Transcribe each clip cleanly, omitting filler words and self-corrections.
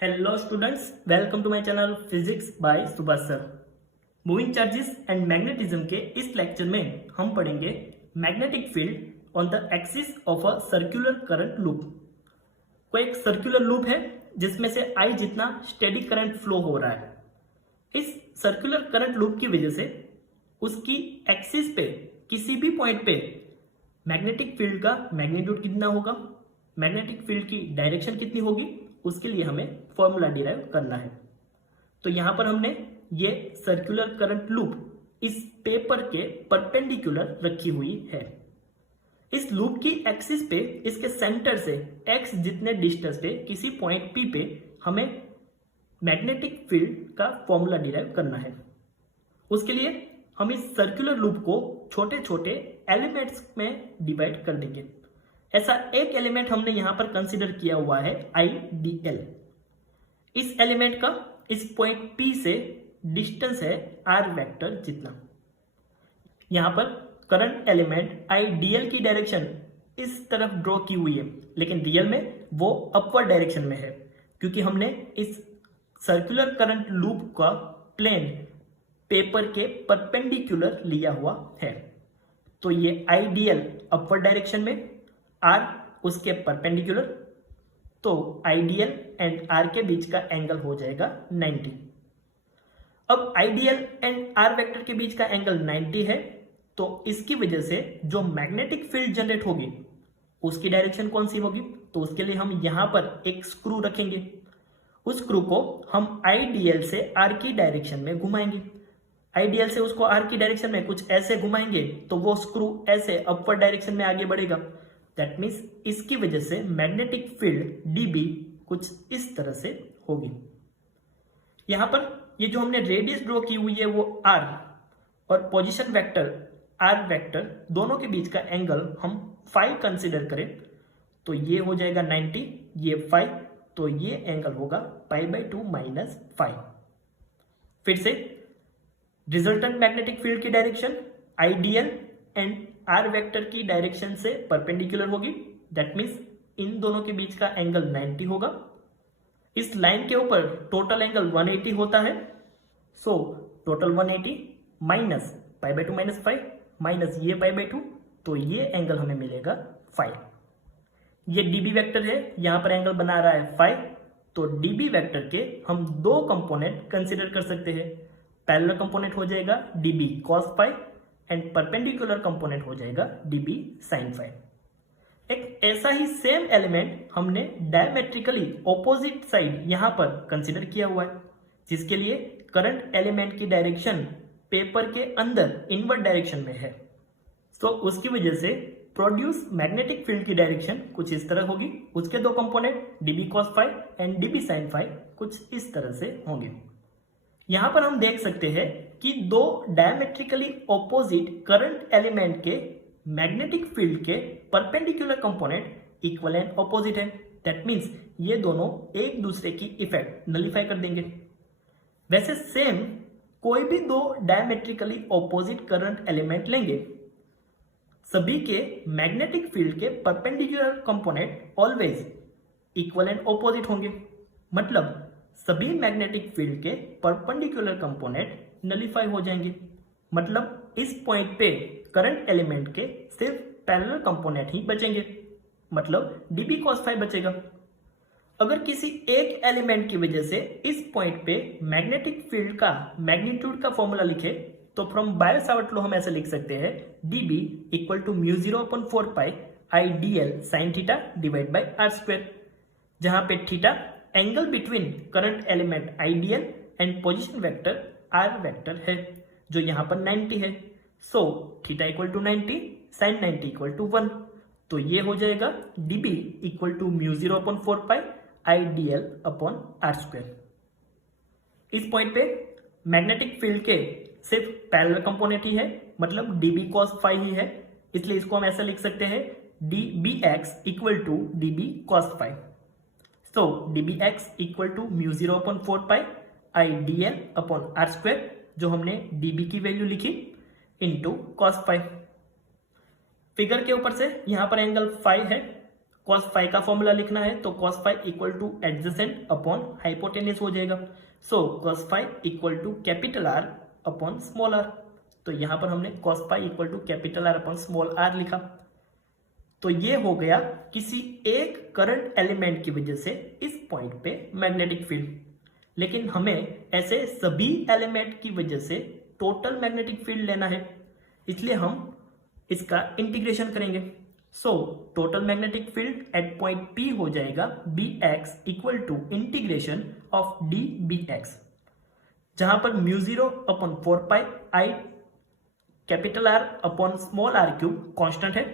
Hello students, welcome to my channel physics by Subhash sir. Moving charges and magnetism के इस lecture में हम पढ़ेंगे magnetic field on the axis of a circular current loop. कोई एक circular loop है जिसमें से आई जितना स्टेडी करंट फ्लो हो रहा है। इस सर्कुलर करंट लूप की वजह से उसकी एक्सिस पे किसी भी पॉइंट पे मैग्नेटिक फील्ड का मैग्नीट्यूड कितना होगा, मैग्नेटिक फील्ड की डायरेक्शन कितनी होगी, उसके लिए हमें फॉर्मूला डिराइव करना है। तो यहां पर हमने ये सर्कुलर करंट लूप इस पेपर के परपेंडिकुलर रखी हुई है। इस लूप की एक्सिस पे इसके सेंटर से x जितने डिस्टेंस पे किसी पॉइंट P पे हमें मैग्नेटिक फील्ड का फॉर्मूला डिराइव करना है। उसके लिए हम इस सर्कुलर लूप को छोटे छोटे एलिमेंट्स में डिवाइड कर देंगे। ऐसा एक एलिमेंट हमने यहां पर कंसीडर किया हुआ है IDL। इस एलिमेंट का इस पॉइंट P से डिस्टेंस है r वेक्टर जितना। यहां पर करंट एलिमेंट IDL की डायरेक्शन इस तरफ ड्रॉ की हुई है, लेकिन रियल में वो अपवर्ड डायरेक्शन में है, क्योंकि हमने इस सर्कुलर करंट लूप का प्लेन पेपर के परपेंडिकुलर लिया हुआ है। तो ये IDL अपवर्ड डायरेक्शन में, R उसके परपेंडिकुलर, तो IDL एंड R के बीच का एंगल हो जाएगा 90। अब IDL एंड R वेक्टर के बीच का एंगल 90 है, तो इसकी वजह से जो मैग्नेटिक फील्ड जनरेट होगी उसकी डायरेक्शन कौन सी होगी, तो उसके लिए हम यहां पर एक स्क्रू रखेंगे। उस स्क्रू को हम IDL से R की डायरेक्शन में घुमाएंगे। IDL से उसको R की डायरेक्शन में कुछ ऐसे घुमाएंगे तो वो स्क्रू ऐसे अपवर्ड डायरेक्शन में आगे बढ़ेगा। दैट मीन्स इसकी वजह से मैग्नेटिक फील्ड DB कुछ इस तरह से होगी। यहां पर ये जो हमने रेडियस ड्रॉ की हुई है वो R और पोजीशन वेक्टर R वेक्टर दोनों के बीच का एंगल हम फाई कंसीडर करें तो ये हो जाएगा 90, ये फाई, तो ये एंगल होगा π/2 माइनस फाई। फिर से रिजल्टेंट मैग्नेटिक फील्ड की direction IDL and R vector की डायरेक्शन से परपेंडिकुलर होगी। दैट मीन्स इन दोनों के बीच का एंगल 90 होगा। इस लाइन के ऊपर टोटल एंगल 180 होता है। So total 180 minus π/2 minus five minus ये π/2, तो ये एंगल हमें मिलेगा 5। ये DB वेक्टर है, यहां पर एंगल बना रहा है 5, तो DB वेक्टर के हम दो कंपोनेंट कंसिडर कर सकते हैं। पैरेलल कंपोनेंट हो जाएगा DB cos five and perpendicular component हो जाएगा DB sin फाइव। एक ऐसा ही सेम एलिमेंट हमने डायमेट्रिकली ऑपोजिट साइड यहां पर कंसिडर किया हुआ है, जिसके लिए करंट एलिमेंट की डायरेक्शन पेपर के अंदर इनवर्ट डायरेक्शन में है। तो उसकी वजह से प्रोड्यूस मैग्नेटिक फील्ड की डायरेक्शन कुछ इस तरह होगी। उसके दो component DB cos five and DB sin five कुछ इस तरह से होंगे। यहां पर हम देख सकते हैं कि दो डायमेट्रिकली ऑपोजिट करंट एलिमेंट के मैग्नेटिक फील्ड के perpendicular component equal and opposite है। दैट मींस ये दोनों एक दूसरे की इफेक्ट नलीफाई कर देंगे। वैसे सेम कोई भी दो डायमेट्रिकली ऑपोजिट करंट एलिमेंट लेंगे, सभी के मैग्नेटिक फील्ड के perpendicular component always equal and opposite होंगे। मतलब सभी मैग्नेटिक फील्ड के परपेंडिकुलर कंपोनेंट नलीफाई हो जाएंगे। मतलब इस पॉइंट पे करंट एलिमेंट के सिर्फ पैरेलल कंपोनेंट ही बचेंगे, मतलब DB cos फाइव बचेगा। अगर किसी एक एलिमेंट की वजह से इस पॉइंट पे मैग्नेटिक फील्ड का मैग्नीट्यूड का फॉर्मूला लिखे तो फ्रॉम बायो-सावर्ट लॉ हम ऐसे लिख सकते हैं DB equal to μ0/4π IDL sin theta divide by r², जहां पे theta angle between current element IDL and position vector R vector है, जो यहां पर 90 है। So theta equal to 90 sin 90 equal to 1, तो ये हो जाएगा DB equal to μ0/4π IDL upon r²। इस पॉइंट पे मैग्नेटिक फील्ड के सिर्फ पैरेलल कंपोनेंट ही है, मतलब DB cos फाइव ही है, इसलिए इसको हम ऐसा लिख सकते हैं DBX equal to DB cos five. So DBX equal to μ0/4π IDL upon r², जो हमने DB की वैल्यू लिखी, इंटू cos फाइव। फिगर के ऊपर से यहां पर एंगल 5 है cos phi का फॉर्मूला लिखना है तो cos phi equal to adjacent upon hypotenuse हो जाएगा। So cos phi equal to capital R upon small r। तो यहां पर हमने cos phi equal to capital R upon small r लिखा। तो ये हो गया किसी एक करंट एलिमेंट की वजह से इस पॉइंट पे मैग्नेटिक फील्ड। लेकिन हमें ऐसे सभी एलिमेंट की वजह से टोटल मैग्नेटिक फील्ड लेना है, इसलिए हम इसका इंटीग्रेशन करेंगे। So total magnetic field at point P हो जाएगा Bx equal to integration of dBx, जहां पर mu 0 upon 4 pi I capital R upon small r cube constant है,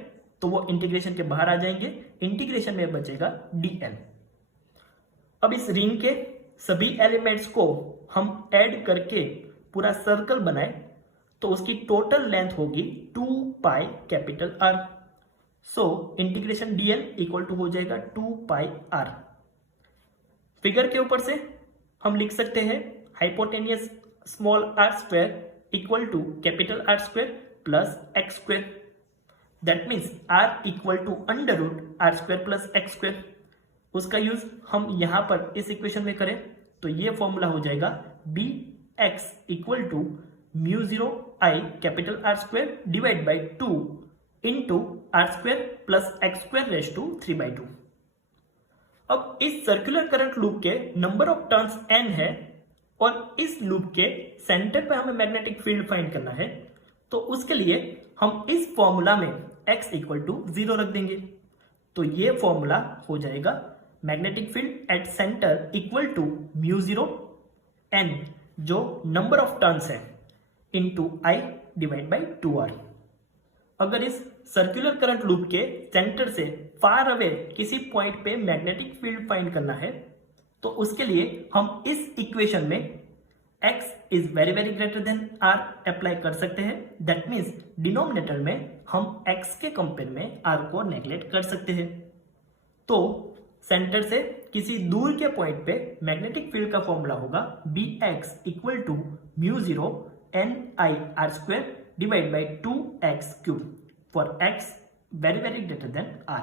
तो वो इंटीग्रेशन के बाहर आ जाएंगे। इंटीग्रेशन में बचेगा dn। अब इस रिंग के सभी एलिमेंट्स को हम ऐड करके पूरा सर्कल बनाए तो उसकी टोटल लेंथ होगी 2 pi capital R। So integration dn equal to हो जाएगा 2 पाई R। फिगर के ऊपर से हम लिख सकते हैं hypotenuse small r square equal to capital R square plus x square. That means r equal to under root r square plus x square. उसका यूज हम यहां पर इस इक्वेशन में करें तो ये फॉर्मूला हो जाएगा bx equal to mu 0 I capital R square divide by 2 into R square plus x square raise to 3/2। अब इस सर्कुलर करंट लूप के नंबर ऑफ टर्न्स n है और इस लूप के सेंटर पे हमें मैग्नेटिक फील्ड फाइंड करना है, तो उसके लिए हम इस फॉर्मूला में x इक्वल टू 0 रख देंगे। तो ये फॉर्मूला हो जाएगा magnetic field at centre equal to mu 0 n, जो नंबर ऑफ टर्न्स है, into I divide by 2r। अगर इस सर्कुलर करंट लूप के सेंटर से फार अवे किसी पॉइंट पे मैग्नेटिक फील्ड फाइंड करना है तो उसके लिए हम इस इक्वेशन में x is very very greater than r apply कर सकते हैं। दैट मीन्स डिनोमिनेटर में हम x के कंपेयर में r को नेग्लेक्ट कर सकते हैं। तो सेंटर से किसी दूर के पॉइंट पे मैग्नेटिक फील्ड का फॉर्मूला होगा bx equal to mu 0 ni r square divide by 2x cube for x very very greater than r।